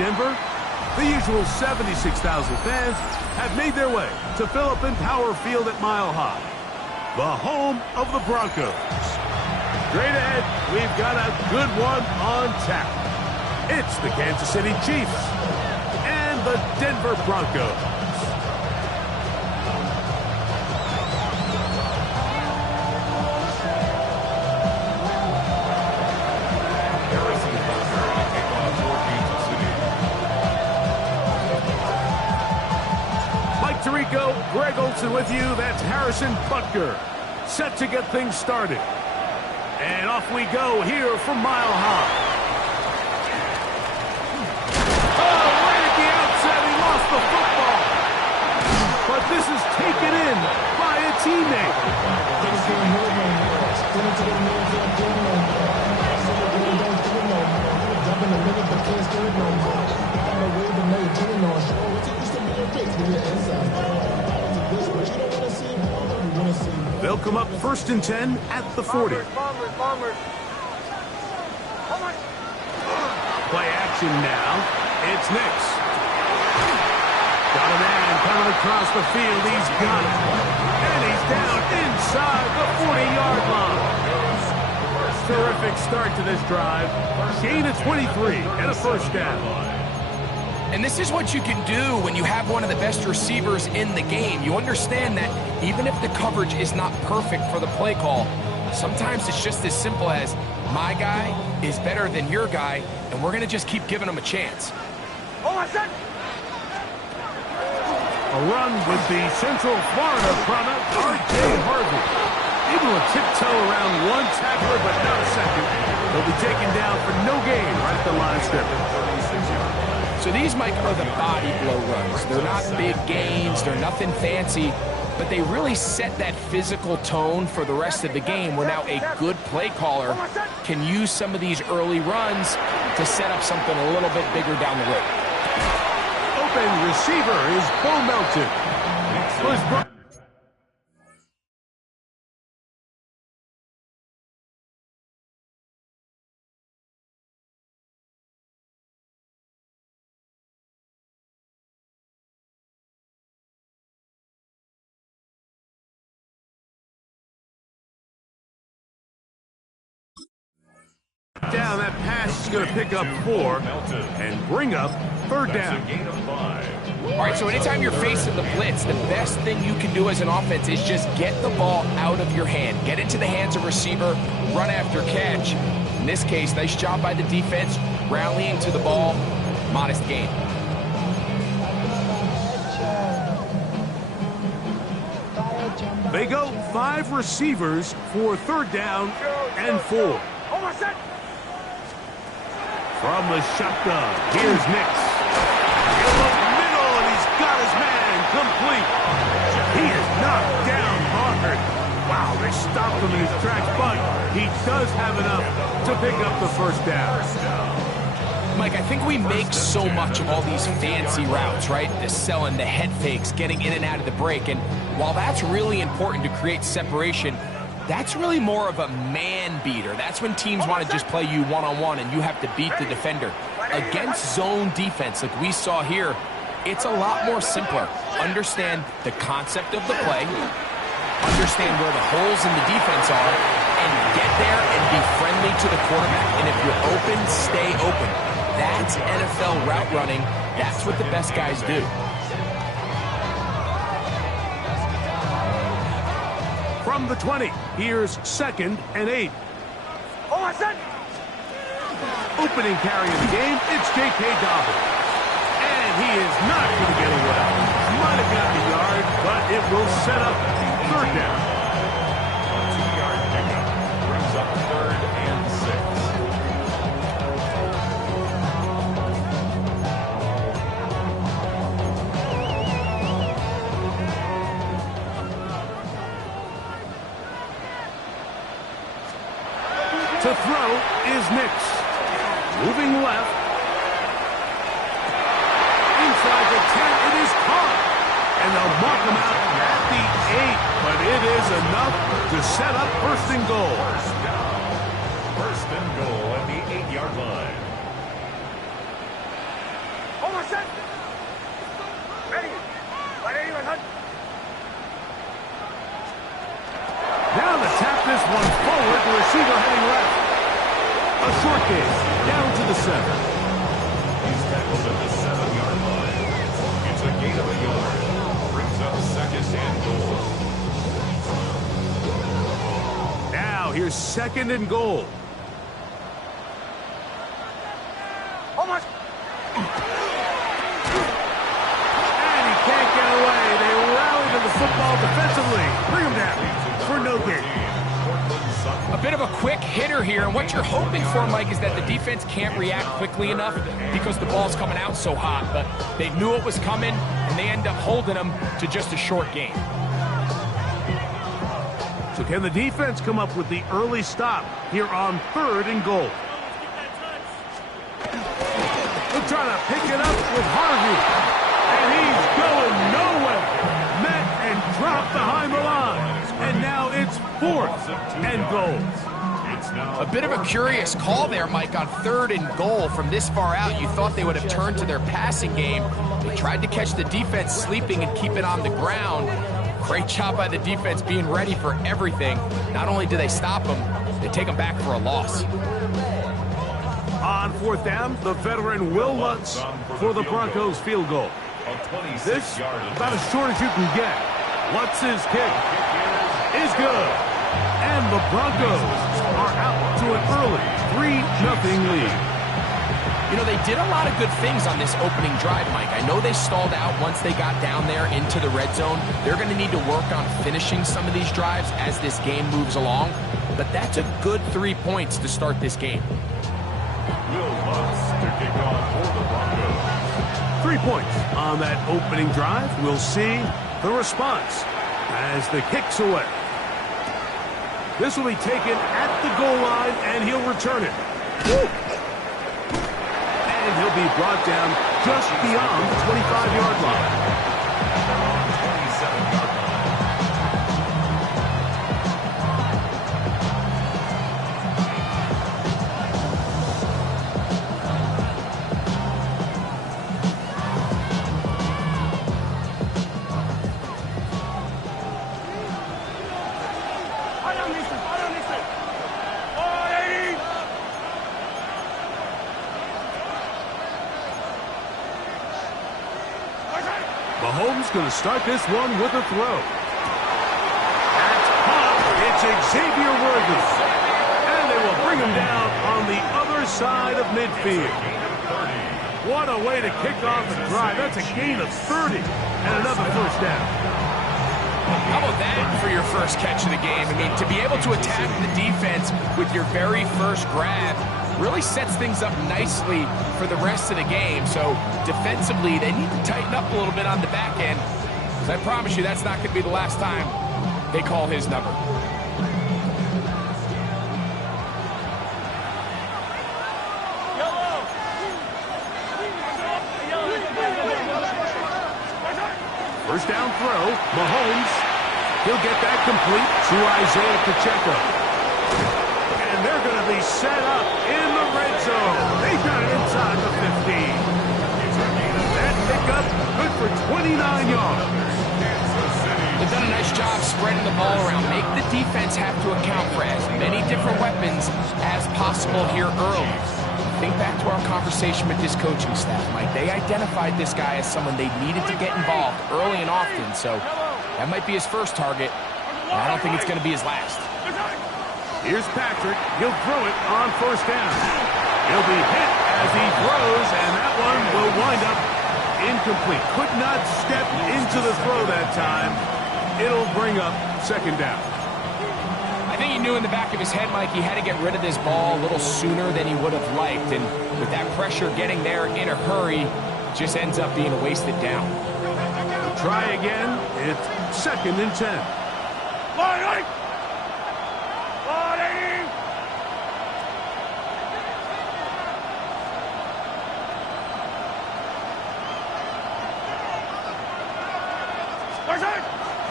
Denver, the usual 76,000 fans have made their way to Philip Power Field at Mile High, the home of the Broncos. Straight ahead, we've got a good one on tap. It's the Kansas City Chiefs and the Denver Broncos. Tirico, Greg Olsen with you. That's Harrison Butker, set to get things started. And off we go here from Mile High. Oh, right at the outset, he lost the football. But this is taken in by a teammate. They'll come up 1st and 10 at the 40. Play action now. It's Nix. Got a man coming across the field. He's got it. And he's down inside the 40-yard line. Terrific start to this drive. Gain of 23 and a first down. And this is what you can do when you have one of the best receivers in the game. You understand that even if the coverage is not perfect for the play call, sometimes it's just as simple as my guy is better than your guy, and we're going to just keep giving him a chance. A run with the Central Florida product, R.J. Harvey. Able to tiptoe around one tackler, but not a second. He'll be taken down for no gain right at the line of scrimmage. So these, Mike, are the body blow runs. They're not big gains, they're nothing fancy, but they really set that physical tone for the rest of the game where now a good play caller can use some of these early runs to set up something a little bit bigger down the road. Open receiver is Bo Melton. Down, that pass is going to pick up 4 and bring up 3rd down. All right, so anytime you're facing the blitz, the best thing you can do as an offense is just get the ball out of your hand. Get it to the hands of receiver, run after catch. In this case, nice job by the defense, rallying to the ball, modest gain. They go 5 receivers for 3rd down and 4. From the shotgun, here's Nix. In the middle, and he's got his man complete. He is knocked down hard. Wow, they stopped him in his tracks, but he does have enough to pick up the first down. Mike, I think we make so much of all these fancy routes, right? The selling, the head fakes, getting in and out of the break. And while that's really important to create separation, that's really more of a man beater. That's when teams want to just play you one-on-one and you have to beat the defender. Against zone defense like we saw here, it's a lot more simpler. Understand the concept of the play, understand where the holes in the defense are, and get there and be friendly to the quarterback. And if you're open, stay open. That's NFL route running. That's what the best guys do. From the 20, here's 2nd and 8. Opening carry of the game, it's J.K. Dobbins. And he is not going to get away. Might have got the yard, but it will set up 3rd down. 2-yard pickup brings up 3rd and 6. To throw is Nix. Moving left. Inside the 10, it is caught. And they'll mark him out at the 8. But it is enough to set up 1st and goal. 1st and goal at the 8-yard line. Now to tap this one forward, the receiver heading left. A short game, down to the 7. He's tackled at the 7-yard line. It's a gain of a yard. Brings up second and goal. Now here's 2nd and goal. Almost. And he can't get away. They rally to the football defensively. Bring him down for no gain. A bit of a quick hitter here, and what you're hoping for, Mike, is that the defense can't react quickly enough because the ball's coming out so hot, but they knew it was coming, and they end up holding them to just a short gain. So can the defense come up with the early stop here on 3rd and goal? They'll try to pick it up with Harvey, and he's going nowhere. Met and dropped behind the line. And now it's 4th and goal. A bit of a curious call there, Mike, on 3rd and goal from this far out. You thought they would have turned to their passing game. They tried to catch the defense sleeping and keep it on the ground. Great job by the defense being ready for everything. Not only do they stop them, they take them back for a loss. On 4th down, the veteran Will Lutz for the Broncos field goal. This about as short as you can get. Lutz's kick is good. And the Broncos are out to an early 3-0 lead. You know, they did a lot of good things on this opening drive, Mike. I know they stalled out once they got down there into the red zone. They're going to need to work on finishing some of these drives as this game moves along. But that's a good 3 points to start this game. Will Lutz to kick off for the Broncos. 3 points on that opening drive. We'll see the response as the kick's away. This will be taken at the goal line, and he'll return it. Woo! And he'll be brought down just beyond the 25-yard line. 27-yard line. Mahomes going to start this one with a throw. That's caught. It's Xavier Worthy. And they will bring him down on the other side of midfield. What a way to kick off the drive. That's a gain of 30 and another first down. How about that for your first catch of the game? I mean, to be able to attack the defense with your very first grab really sets things up nicely for the rest of the game. So defensively, they need to tighten up a little bit on the back end, because I promise you that's not going to be the last time they call his number. First down throw, Mahomes. He'll get that complete to Isaiah Pacheco. And they're going to be set up in the red zone. They got it inside the 15. That pickup good for 29 yards. They've done a nice job spreading the ball around. Make the defense have to account for as many different weapons as possible here early. Think back to our conversation with this coaching staff, Mike. They identified this guy as someone they needed to get involved early and often, so that might be his first target. I don't think it's going to be his last. Here's Patrick. He'll throw it on first down. He'll be hit as he throws, and that one will wind up incomplete. Could not step into the throw that time. It'll bring up second down. I think he knew in the back of his head, Mike, he had to get rid of this ball a little sooner than he would have liked. And with that pressure getting there in a hurry, just ends up being a wasted down. Try again. It's second and 10.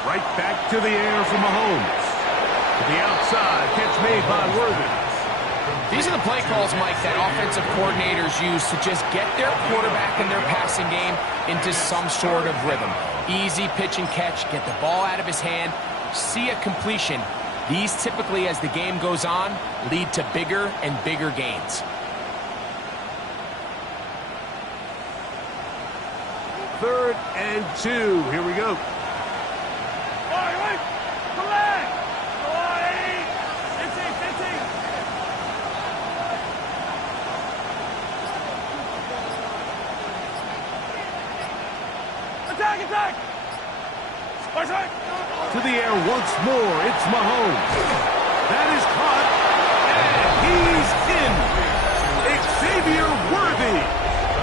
Right back to the air for Mahomes. To the outside, catch made by Worthy. These are the play calls, Mike, that offensive coordinators use to just get their quarterback and their passing game into some sort of rhythm. Easy pitch and catch, get the ball out of his hand, see a completion. These typically, as the game goes on, lead to bigger and bigger gains. Third and 2. Here we go. To the air once more. It's Mahomes. That is caught. And he's in. Xavier Worthy.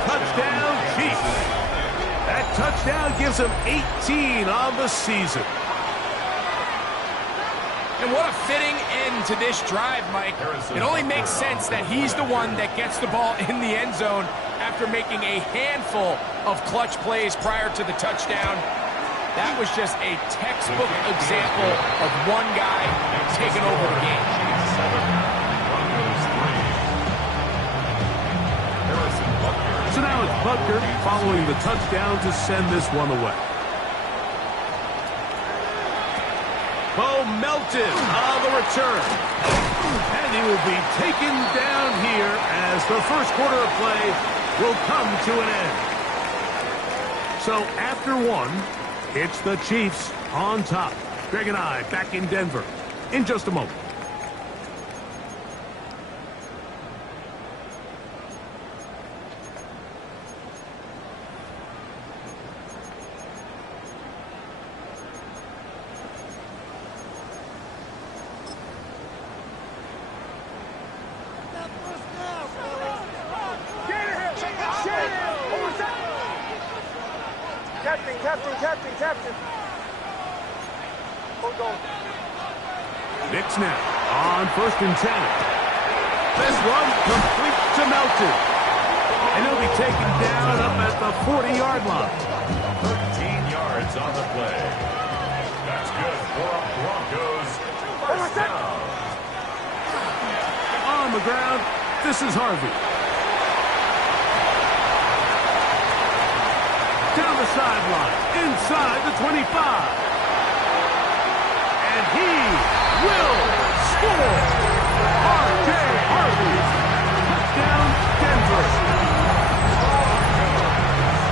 Touchdown, Chiefs. That touchdown gives him 18 on the season. And what a fitting end to this drive, Mike. It only makes sense that he's the one that gets the ball in the end zone after making a handful of clutch plays prior to the touchdown. That was just a textbook example of one guy taking over the game. So now it's Butker following the touchdown to send this one away. Bo Melton on the return. And he will be taken down here as the first quarter of play will come to an end. So after one, it's the Chiefs on top. Greg and I back in Denver in just a moment. Captain. Hold on. Knicks now on 1st and 10. This one complete to Melton. And he'll be taken down up at the 40-yard line. 13 yards on the play. That's good for a Broncos first down. On the ground, this is Harvey. Down the sideline, inside the 25. And he will score. R.J. Harvey. Touchdown, Denver.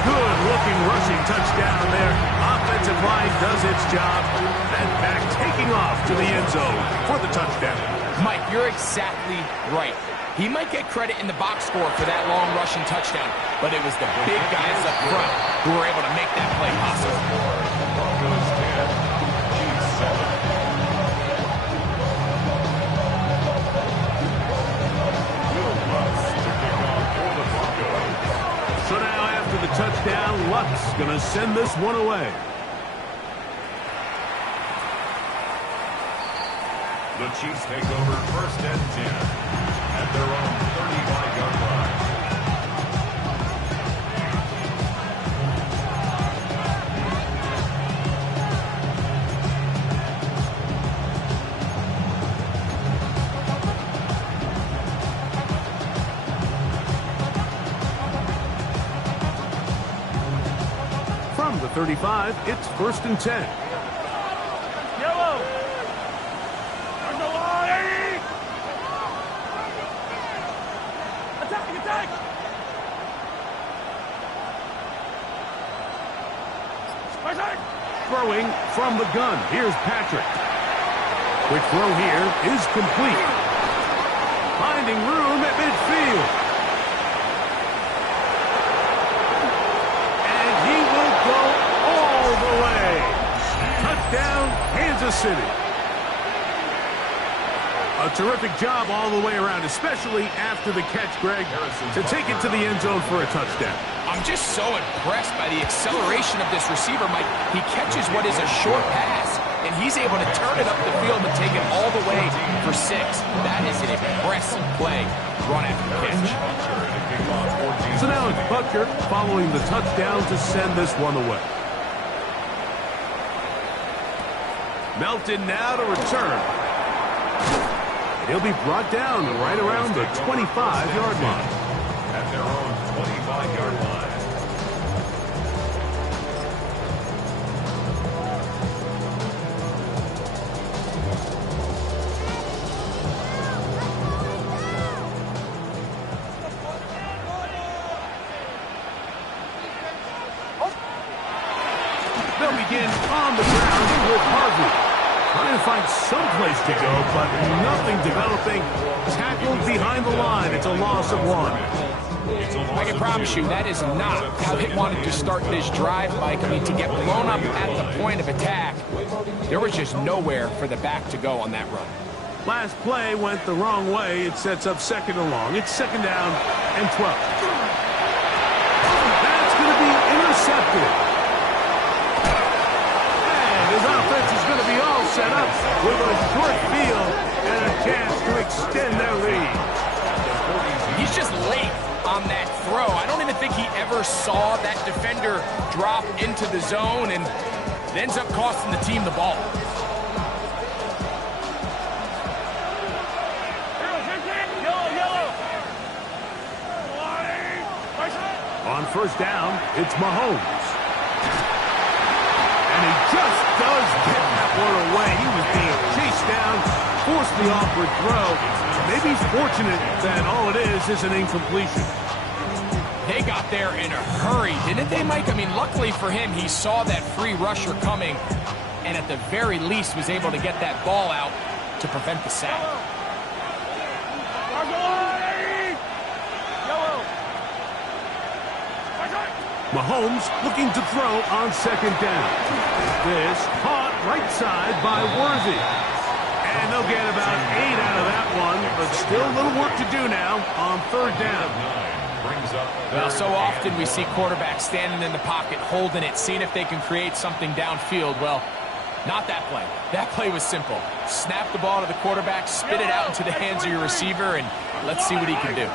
Good-looking rushing touchdown there. Offensive line does its job. And back taking off to the end zone for the touchdown. Mike, you're exactly right. He might get credit in the box score for that long rushing touchdown, but it was the big guys up front who were able to make that play possible. Broncos 10, Chiefs 7. Will Lutz to kick off for the Broncos. So now after the touchdown, Lutz going to send this one away. The Chiefs take over 1st and 10 at their own 35-yard line. From the 35, it's 1st and 10. Yellow. Attack! Throwing from the gun. Here's Patrick. Quick throw here is complete. Finding room at midfield. And he will go all the way. Touchdown, Kansas City. A terrific job all the way around, especially after the catch, Greg, to take it to the end zone for a touchdown. I'm just so impressed by the acceleration of this receiver, Mike. He catches what is a short pass, and he's able to turn it up the field and take it all the way for 6. That is an impressive play run after the catch. So now it's Butker following the touchdown to send this one away. Melton now to return. He'll be brought down right around the 25-yard line. At their own 25-yard line. They'll begin on the ground with Harvey. Trying to find some place to go, but nothing developing. Tackled behind the line. It's a loss of 1. I can promise you that is not how they wanted to start this drive, Mike. I mean, to get blown up at the point of attack, there was just nowhere for the back to go on that run. Last play went the wrong way. It sets up 2nd and long. It's 2nd down and 12. That's going to be intercepted. And his offense is going to be all set up with a short field and a chance to extend their lead. He's just late on that throw. I don't even think he ever saw that defender drop into the zone, and it ends up costing the team the ball. On 1st down, it's Mahomes. And he just does get that one away. He was being chased down, forced the awkward throw. Maybe he's fortunate that all it is an incompletion. They got there in a hurry, didn't they, Mike? I mean, luckily for him, he saw that free rusher coming, and at the very least was able to get that ball out to prevent the sack. Mahomes looking to throw on 2nd down. This caught right side by Worthy. And they'll get about 8 out of that one, but still a little work to do now on 3rd down. Well, so often we see quarterbacks standing in the pocket, holding it, seeing if they can create something downfield. Well, not that play. That play was simple. Snap the ball to the quarterback, spit it out into the hands of your receiver, and let's see what he can do.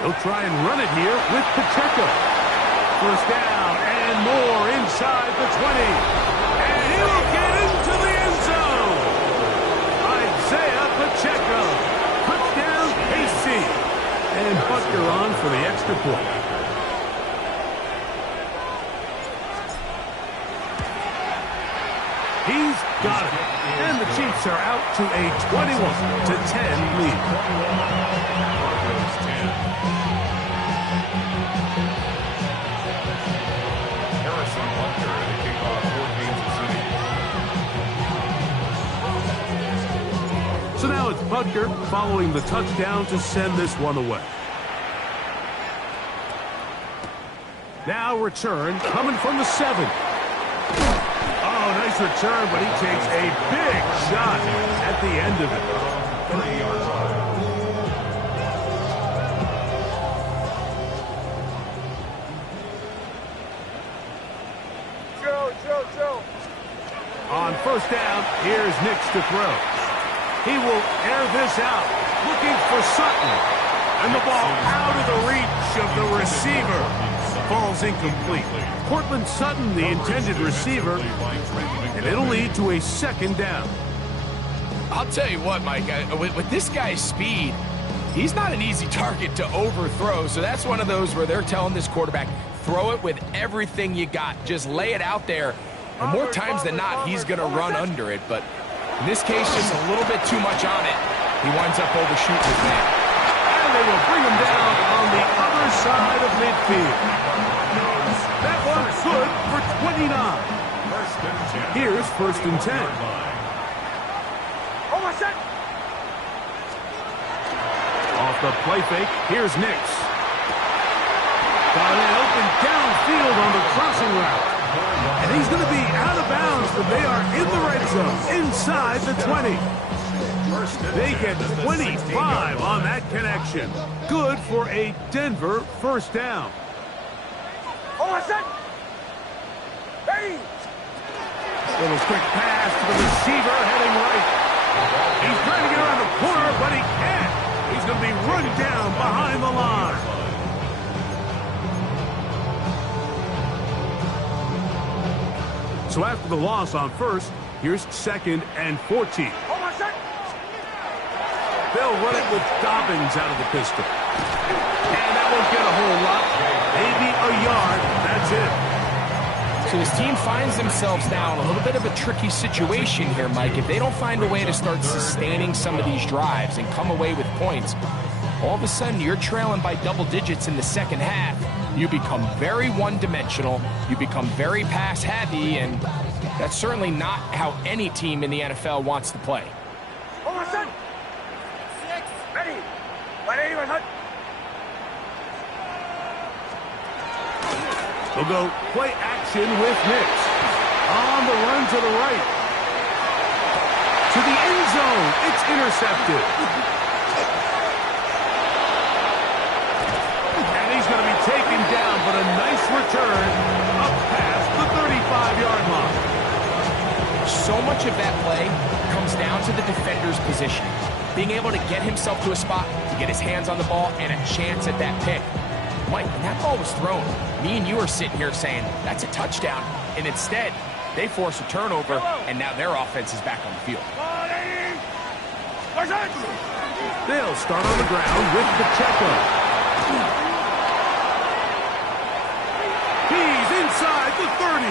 They'll try and run it here with Pacheco. 1st down and more inside the 20. And he'll get into the end zone. Isaiah Pacheco. Touchdown, KC. And Butker on for the extra point. He's got it. And the Chiefs are out to a 21-10 lead. So now it's Butker following the touchdown to send this one away. Now return coming from the 7. Oh, nice return, but he takes a big shot at the end of it. 30-yard line. Joe. On 1st down, here's Nix to throw. He will air this out, looking for Sutton. And the ball out of the reach of the receiver. Falls incomplete. Cortland Sutton, the intended receiver, and it'll lead to a 2nd down. I'll tell you what, Mike, with this guy's speed, he's not an easy target to overthrow, so that's one of those where they're telling this quarterback, throw it with everything you got. Just lay it out there. And more times than not, he's going to run under it, but in this case, just a little bit too much on it. He winds up overshooting his man. And they will bring him down on the other side of midfield. That one's good for 29. Here's 1st and 10. Off the play fake, here's Nix. Got an open downfield on the crossing route. And he's going to be out of bounds, but they are in the red zone, inside the 20. They get 25 on that connection. Good for a Denver 1st down. Little quick pass to the receiver heading right. He's trying to get around the corner, but he can't. He's going to be run down behind the line. So after the loss on first, here's 2nd and 14. They'll run it with Dobbins out of the pistol. And that won't get a whole lot. Maybe a yard. That's it. So this team finds themselves now in a little bit of a tricky situation here, Mike. If they don't find a way to start sustaining some of these drives and come away with points, all of a sudden you're trailing by double digits in the second half. You become very one-dimensional. You become very pass-heavy, and that's certainly not how any team in the NFL wants to play. They'll go play action with Nicks. On the run to the right. To the end zone. It's intercepted. And he's going to be taken down, but a nice return up past the 35-yard line. So much of that play comes down to the defender's position. Being able to get himself to a spot, to get his hands on the ball, and a chance at that pick. Mike, when that ball was thrown, me and you are sitting here saying, that's a touchdown. And instead, they force a turnover, and now their offense is back on the field. They'll start on the ground with Pacheco. He's inside the 30.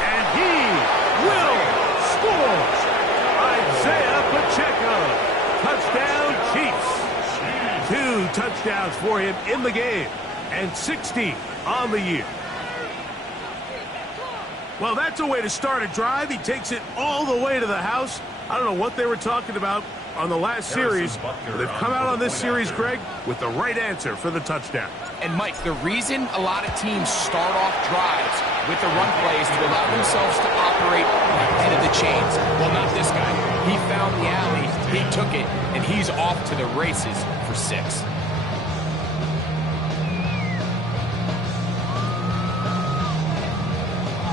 And he will score. Isaiah Pacheco. Touchdown, Chiefs. 2 touchdowns for him in the game, and 16 on the year. Well, that's a way to start a drive. He takes it all the way to the house. I don't know what they were talking about on the last series, but they've come out on this series, Greg, with the right answer for the touchdown. And, Mike, the reason a lot of teams start off drives with the run plays to allow themselves to operate ahead of the chains. Well, not this guy. He found the alley, he took it, and he's off to the races for 6.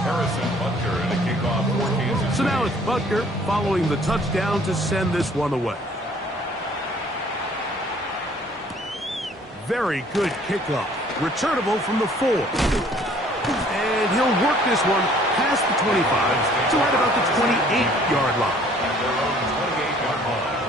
Harrison Butker to kick off for Kansas City. So now it's Butker following the touchdown to send this one away. Very good kickoff. Returnable from the 4. And he'll work this one past the 25 to right about the 28-yard line. At their own 28-yard line.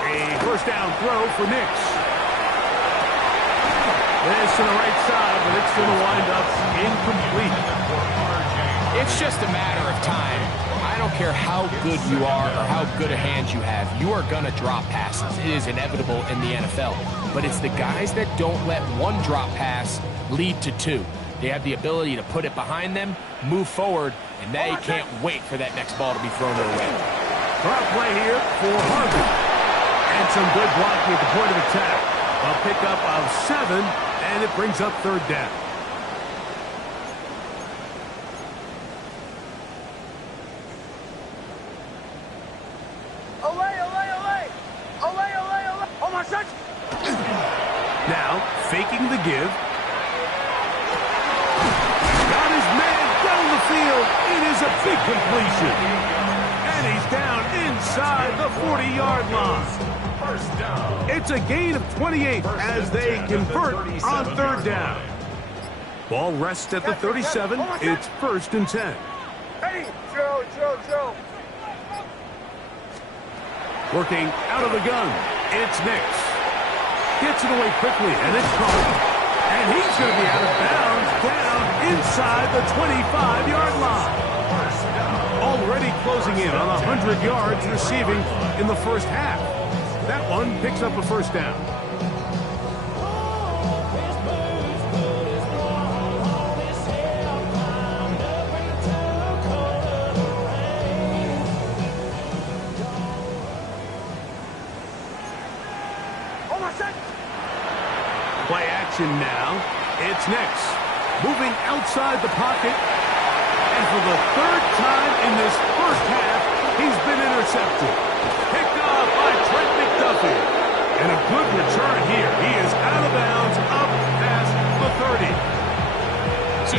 A first down throw for Nicks. This to the right side, but it's going to wind up incomplete. It's just a matter of time. I don't care how good you are or how good a hand you have. You are going to drop passes. It is inevitable in the NFL. But it's the guys that don't let one drop pass lead to 2. They have the ability to put it behind them, move forward, and they can't wait for that next ball to be thrown their way. Drop play here for Harvey. And some good blocking at the point of attack. A pickup of 7, and it brings up 3rd down. Now, faking the give. Got his man down the field. It is a big completion. And he's down inside the 40-yard line. First down. It's a gain of 28 as they convert on 3rd down. Ball rests at the 37. It's 1st and 10. Hey, Joe. Working out of the gun. It's Nicks. Gets it away quickly, and it's caught. And he's going to be out of bounds down inside the 25-yard line. Already closing in on 100 yards receiving in the first half. That one picks up a first down. Play action now. It's Nicks. Moving outside the pocket. And for the 3rd time in this first half, he's been intercepted. Picked off by Trent McDuffie. And a good return here. He is out of bounds up past the 30.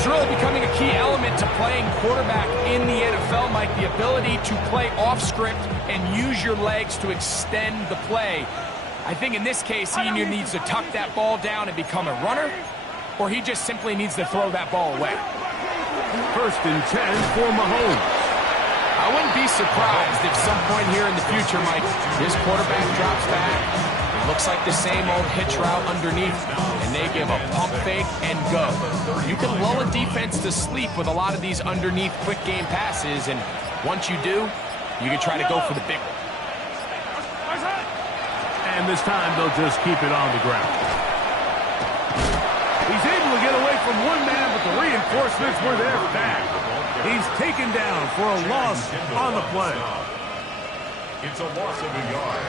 really becoming a key element to playing quarterback in the NFL, Mike, the ability to play off script and use your legs to extend the play. I think in this case, he either needs to tuck that ball down and become a runner, or he just simply needs to throw that ball away. 1st and 10 for Mahomes. I wouldn't be surprised if some point here in the future, Mike, this quarterback drops back. It looks like the same old hitch route underneath, and they give a pump fake and go. You can lull a defense to sleep with a lot of these underneath quick game passes, and once you do, you can try to go for the big one. And this time they'll just keep it on the ground. He's able to get away from one man, but the reinforcements were there back. He's taken down for a loss on the play. It's a loss of a yard,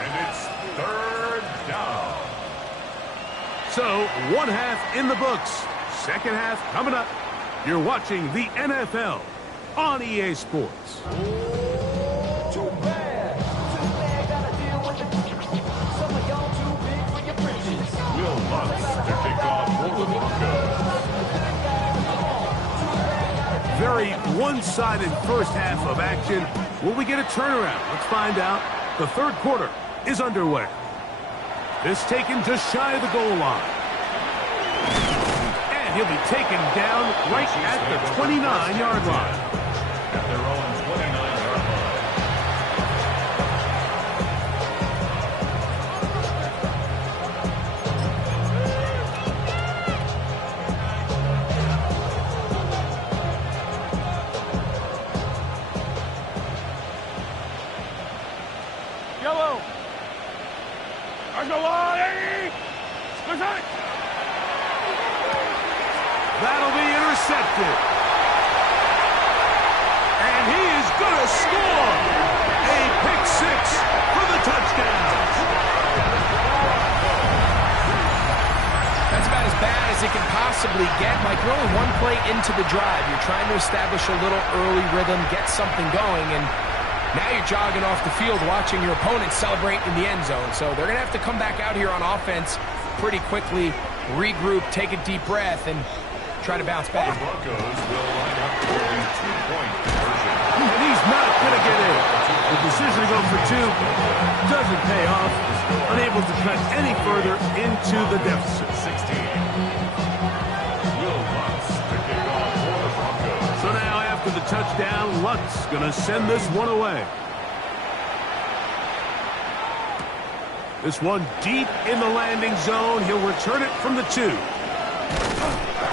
and it's 3rd down. So, 1 half in the books. 2nd half coming up. You're watching the NFL on EA Sports. Will Lutz to kick off for the Broncos. Very one-sided first half of action. Will we get a turnaround? Let's find out. The 3rd quarter is underway. This taken just shy of the goal line. And he'll be taken down right at the 29-yard line. At their own 29-yard line. Yellow. That'll be intercepted. And he is going to score. A pick 6 for the touchdown. That's about as bad as it can possibly get. Mike, you're only one play into the drive. You're trying to establish a little early rhythm, get something going, and now you're jogging off the field watching your opponent celebrate in the end zone. So they're going to have to come back out here on offense pretty quickly, regroup, take a deep breath, and try to bounce back. The Broncos will line up for a 2-point conversion. And he's not going to get in. The decision to go for 2 doesn't pay off. Unable to cut any further into the deficit. 16. Will Lutz to kick off for the Broncos. So now after the touchdown, Lutz going to send this one away. This one deep in the landing zone. He'll return it from the 2.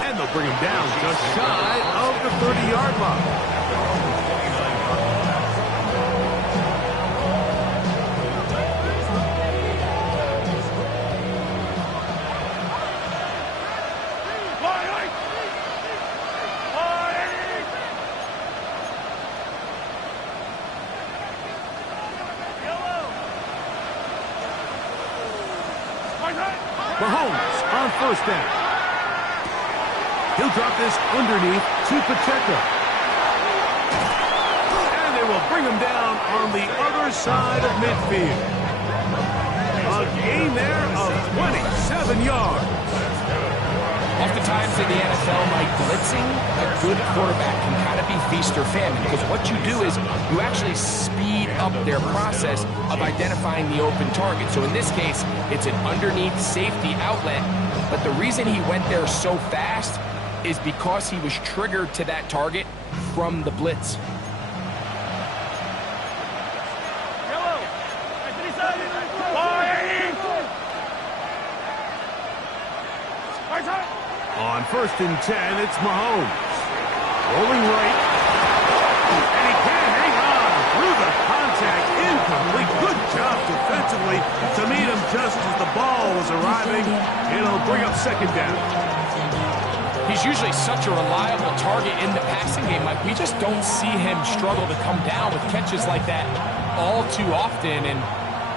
And they'll bring him down just shy of the 30-yard line. Mahomes on 1st down. He'll drop this underneath to Pacheco. And they will bring him down on the other side of midfield. A gain there of 27 yards. Oftentimes in the NFL, Mike, blitzing a good quarterback can kind of be feast or famine, because what you do is you actually speed up their process of identifying the open target. So in this case, it's an underneath safety outlet, but the reason he went there so fast is because he was triggered to that target from the blitz. On 1st and 10, it's Mahomes. Rolling right. And he can't hang on through the contact. Incomplete. Good job defensively to meet him just as the ball was arriving. It'll bring up 2nd down. He's usually such a reliable target in the passing game. Like, we just don't see him struggle to come down with catches like that all too often. And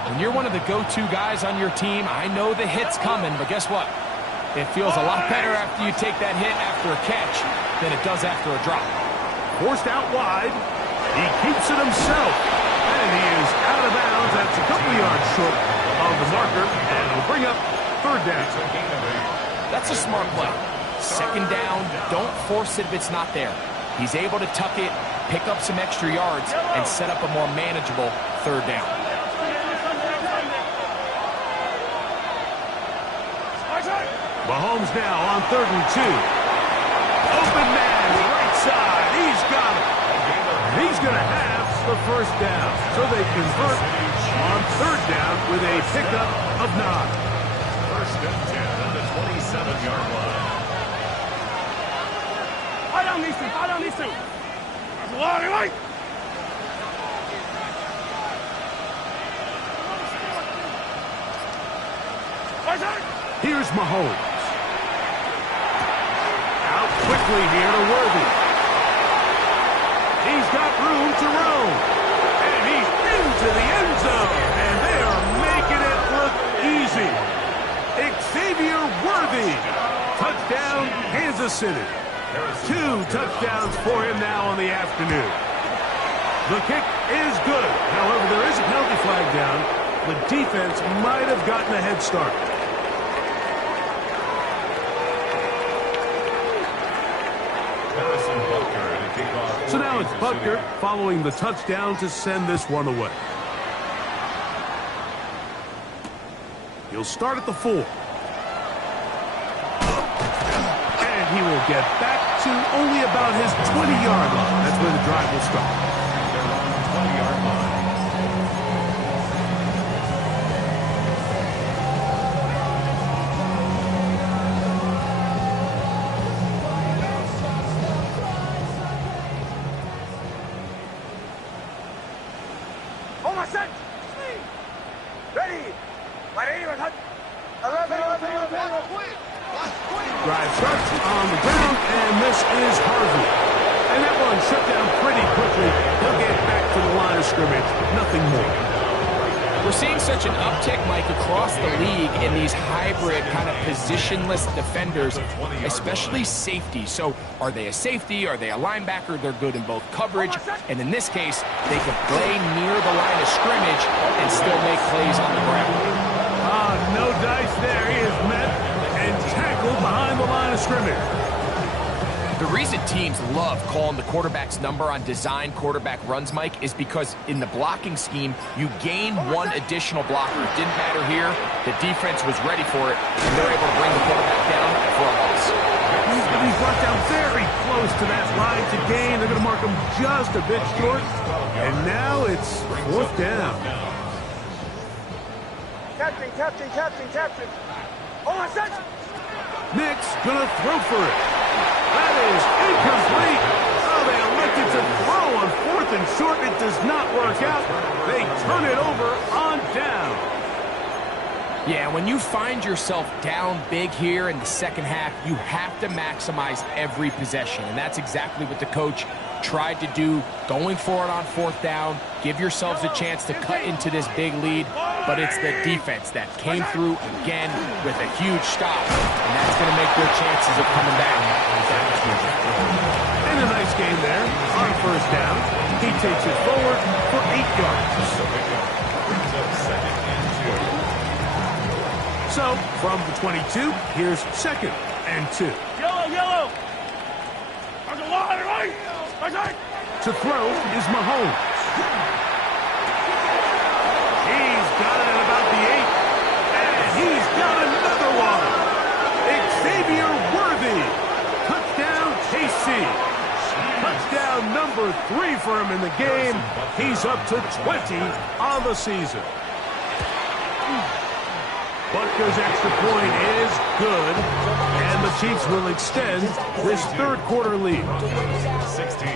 when you're one of the go-to guys on your team, I know the hit's coming, but guess what? It feels a lot better after you take that hit after a catch than it does after a drop. Forced out wide. He keeps it himself. And he is out of bounds. That's a couple yards short of the marker. And it'll bring up 3rd down. That's a smart play. Second down, don't force it if it's not there. He's able to tuck it, pick up some extra yards, and set up a more manageable third down. Mahomes now on 3rd and 2. Open man, right side. He's got it. He's going to have the first down. So they convert on 3rd down with a pickup of 9. First and 10 on the 27-yard line. I don't need to. That's a lot of light. Here's Mahomes. Out quickly here to Worthy. He's got room to roam. And he's into the end zone. And they are making it look easy. Xavier Worthy. Touchdown, Kansas City. 2 touchdowns for him now on the afternoon. The kick is good. However, there is a penalty flag down. The defense might have gotten a head start. So now it's Butker following the touchdown to send this one away. He'll start at the 4. And he will get back to only about his 20-yard line. That's where the drive will start. They're on the 20-yard line. Drive starts on the ground, and this is Harvey. And that one shut down pretty quickly. He'll get back to the line of scrimmage. Nothing more. We're seeing such an uptick, Mike, across the league in these hybrid kind of positionless defenders, especially safety. So are they a safety? Are they a linebacker? They're good in both coverage. And in this case, they can play near the line of scrimmage and still make plays on the ground. No dice there. He is met and tackled behind the line of scrimmage. The reason teams love calling the quarterback's number on design quarterback runs, Mike, is because in the blocking scheme, you gain one additional blocker. It didn't matter here. The defense was ready for it, and they're able to bring the quarterback down for a loss. He's brought down very close to that line to gain. They're going to mark him just a bit short. And now it's 4th down. Captain. Oh, my son! Nick's going to throw for it. That is incomplete. Oh, they elected to throw on 4th and short. It does not work out. They turn it over on down. Yeah, when you find yourself down big here in the second half, you have to maximize every possession. And that's exactly what the coach tried to do, going for it on 4th down. Give yourselves a chance to cut into this big lead. But it's the defense that came through again with a huge stop. And that's going to make their chances of coming back. And a nice game there on 1st down. He takes it forward for 8 yards. So, from the 22, here's 2nd and 2. Yellow. There's a lot of light. To throw is Mahomes. He's got it at about the 8. And he's got another one. Xavier Worthy. Touchdown, KC. Touchdown number 3 for him in the game. He's up to 20 on the season. Butker's extra point is good, and the Chiefs will extend this 3rd quarter lead. 16.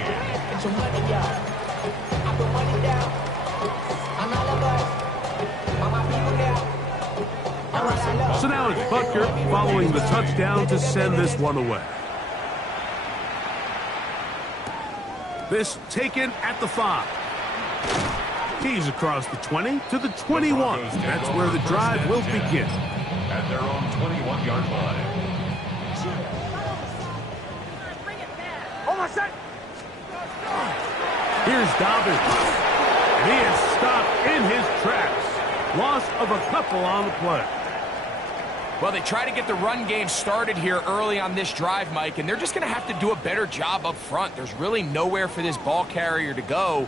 So now it's Butker following the touchdown to send this one away. This taken at the 5. He's across the 20 to the 21. That's where the drive will begin. At their own 21-yard line. Here's Dobbins. And he is stopped in his tracks. Loss of a couple on the play. Well, they try to get the run game started here early on this drive, Mike, and they're just going to have to do a better job up front. There's really nowhere for this ball carrier to go.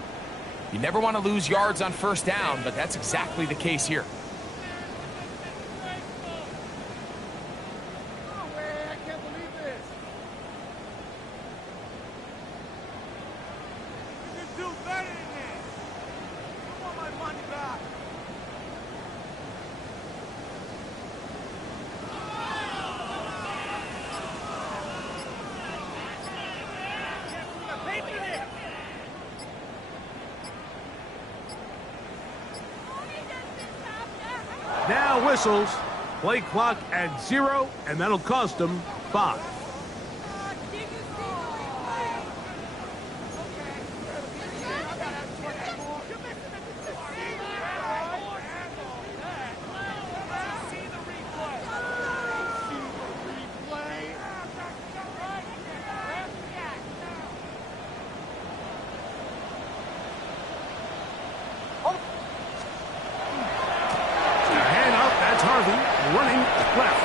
You never want to lose yards on first down, but that's exactly the case here. Now whistles. Play clock at 0, and that'll cost them 5. Running left.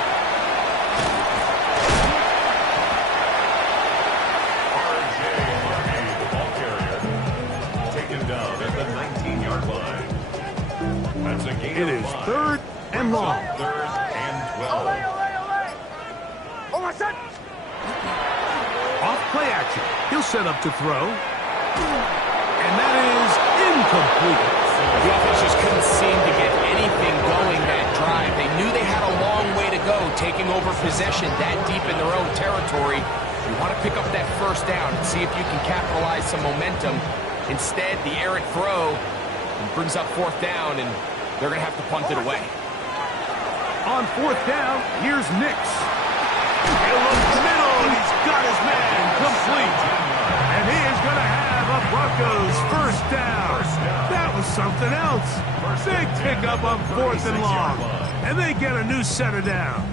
R.J. Harvey, the ball carrier, taken down at the 19-yard line. That's a gain It of is 5. 3rd and long. 3rd and 12. Off play action. He'll set up to throw. And that is incomplete. The offense just couldn't seem to get anything going that drive. They knew they had a long way to go, taking over possession that deep in their own territory. You want to pick up that first down and see if you can capitalize some momentum. Instead, the errant throw brings up 4th down, and they're going to have to punt it away. On 4th down, here's Nix. He'll look middle, and he's got his man complete. And he is going to have a Broncos first down. That was something else. Big pickup on 4th and long. And they get a new set of downs.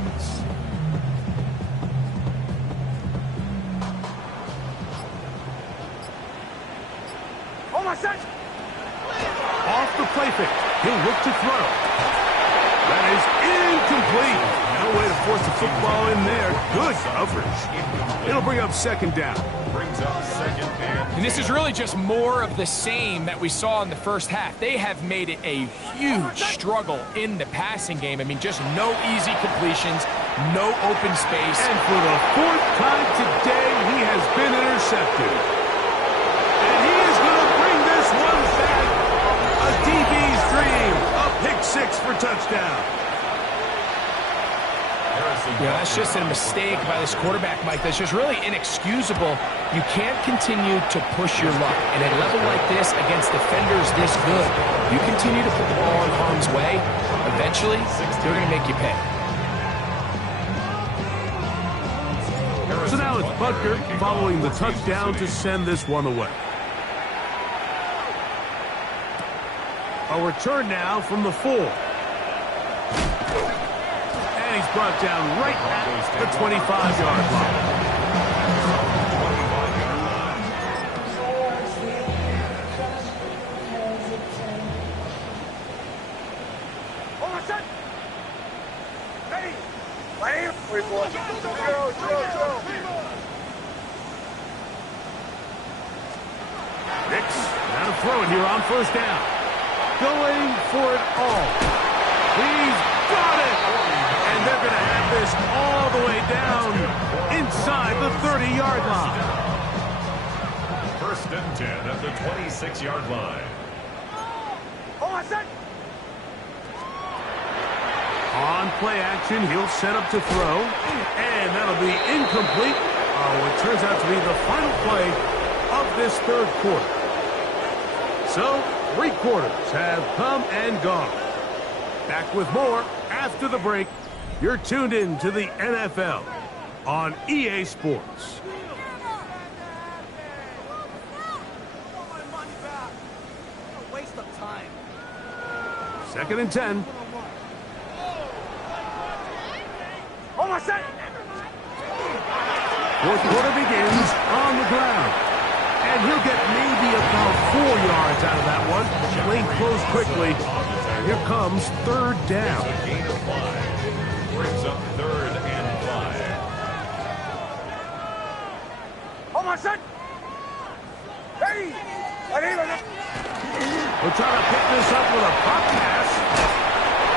Off the play fake. He'll look to throw. That is incomplete. No way to force the football in there. Good coverage. It'll bring up 2nd down. Brings up 2nd And this is really just more of the same that we saw in the first half. They have made it a huge struggle in the passing game. I mean, just no easy completions, no open space. And for the 4th time today, he has been intercepted. And he is going to bring this one back. A DB's dream. A pick 6 for touchdown. Yeah, that's just a mistake by this quarterback, Mike. That's just really inexcusable. You can't continue to push your luck. And at a level like this, against defenders this good, you continue to put the ball in harm's way, eventually, they're going to make you pay. So now it's Butker following the touchdown to send this one away. A return now from the 4. And he's brought down right at the 25-yard line. Nix, now to throw it here on 1st down. Going for it all. He's got it! And they're going to have this all the way down inside the 30-yard line. 1st and 10 at the 26-yard line. On play action, he'll set up to throw. And that'll be incomplete. It turns out to be the final play of this 3rd quarter. So, 3 quarters have come and gone. Back with more after the break. You're tuned in to the NFL on EA Sports. Waste of time. 2nd and 10. Fourth quarter begins on the ground. And he'll get maybe about 4 yards out of that one. Lane closed quickly. Here comes 3rd down. Gain of 5. Brings up 3rd and 5. Oh my son! Hey! We're trying to pick this up with a pop pass.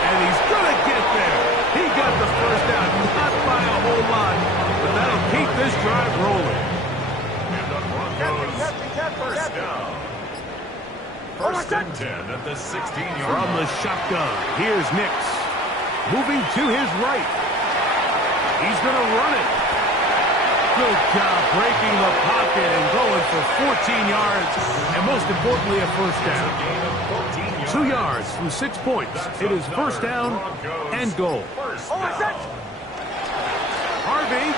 And he's going to get there. He got the first down, not by a whole lot, but that'll keep this drive rolling. And the Broncos, first down. First and 10 at the 16-yard From the shotgun, here's Nix. Moving to his right. He's going to run it. Good job breaking the pocket and going for 14 yards, and most importantly, a first down. 2 yards from 6 points. It is first down and goal. Harvey.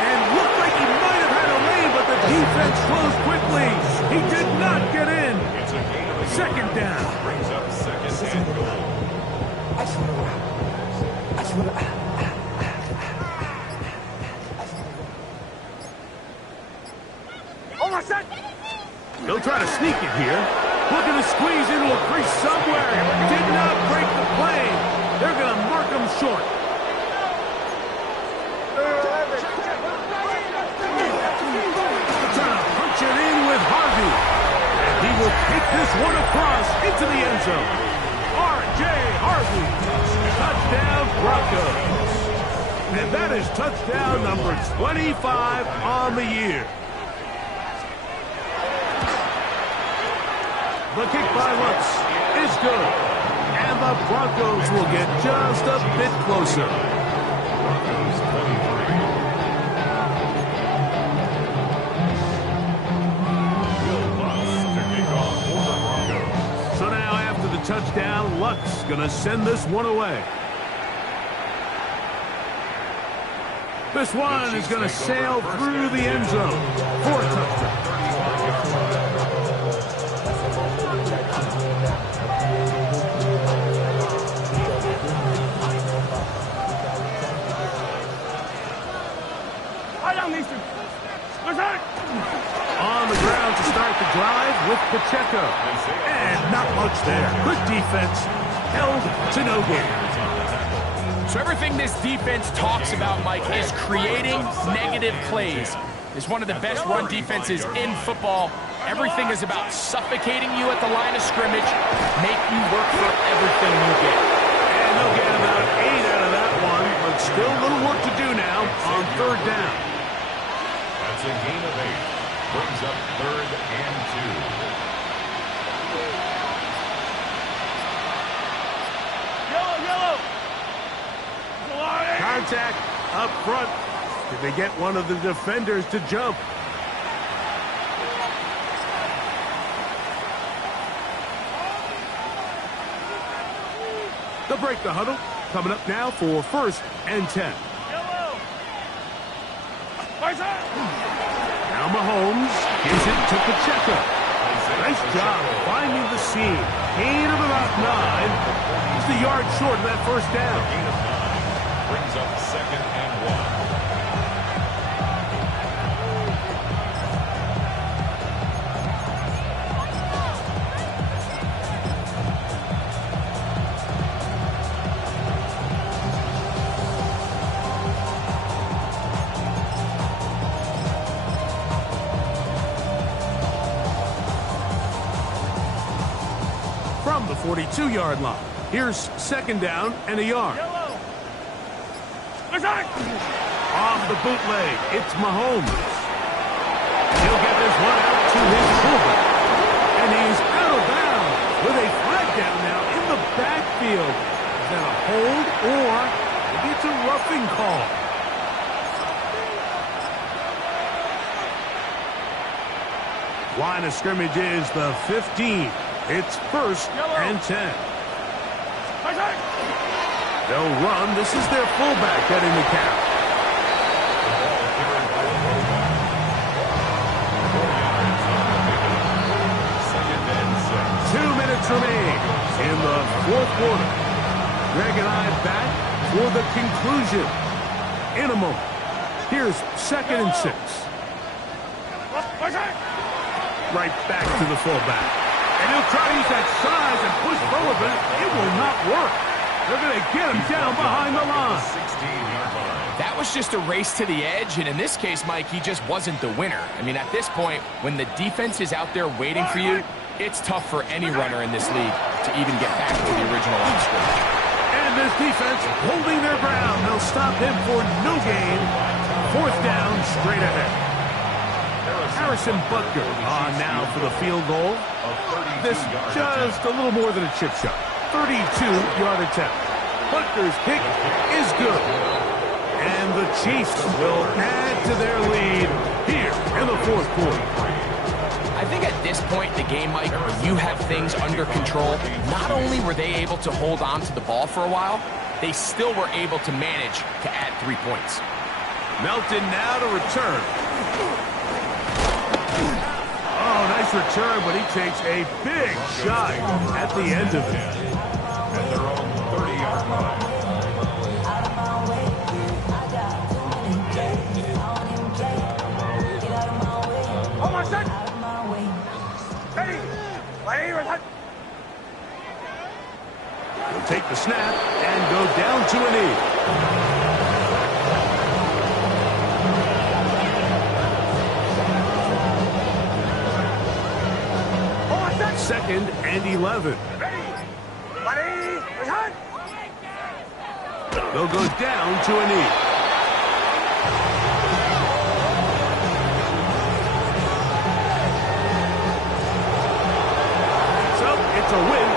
And looked like he might have had a lane, but the defense closed quickly. He did not get in. Second down. Brings up 2nd and goal. He'll try to sneak it here. Looking to squeeze into a crease somewhere. Did not break the play. They're going to mark him short. Trying to punch it in with Harvey. And he will take this one across into the end zone. R.J. Harvey. Touchdown Broncos. And that is touchdown number 25 on the year. The kick by Lutz is good. And the Broncos will get just a bit closer. So now after the touchdown, Lutz going to send this one away. This one is going to sail through the end zone for a touchdown. On the ground to start the drive with Pacheco. And not much there. Good defense. Held to no gain. So everything this defense talks about, Mike, is creating negative plays. It's one of the best run defenses in football. Everything is about suffocating you at the line of scrimmage, make you work for everything you get. And they'll get about 8 out of that one, but still a little work to do now on third down. That's a gain of 8. Brings up 3rd and 2. Contact up front. Did they get one of the defenders to jump? They'll break the huddle. Coming up now for first and 10. Now Mahomes gives it to Pacheco. Nice job finding the seam. Gain of about 9. Just a yard short of that first down. Gain of 9. Brings up 2nd and 1. From the 42-yard line. Here's second down and a yard. Off the bootleg, it's Mahomes. He'll get this one out to his fullback. And he's out of bounds with a flag down now in the backfield. Is that a hold or maybe it's a roughing call? Line of scrimmage is the 15. It's first and 10. They'll run. This is their fullback getting the count. Remain in the fourth quarter. Greg and I back for the conclusion in a moment. Here's second and 6. Right back to the fullback. And he'll try to use that size and push forward, but it will not work. They're going to get him down behind the line. 16-yard line. That was just a race to the edge, and in this case, Mike, he just wasn't the winner. I mean, at this point, when the defense is out there waiting for you, it's tough for any runner in this league to even get back to the original line of scrimmage. And this defense holding their ground. They'll stop him for no gain. Fourth down, straight ahead. Harrison Butker on now for the field goal. This just a little more than a chip shot. 32-yard attempt. Butker's kick is good. And the Chiefs will add to their lead here in the fourth quarter. I think at this point in the game, Mike, you have things under control. Not only were they able to hold on to the ball for a while, they still were able to manage to add 3 points. Melton now to return. Oh, nice return, but he takes a big shot at the end of it. At their own 30-yard line. Oh, my son! Ready! Ready, ready! He'll take the snap and go down to a knee. Second and 11. Ready! Ready! Ready! They'll go down to a knee. So it's a win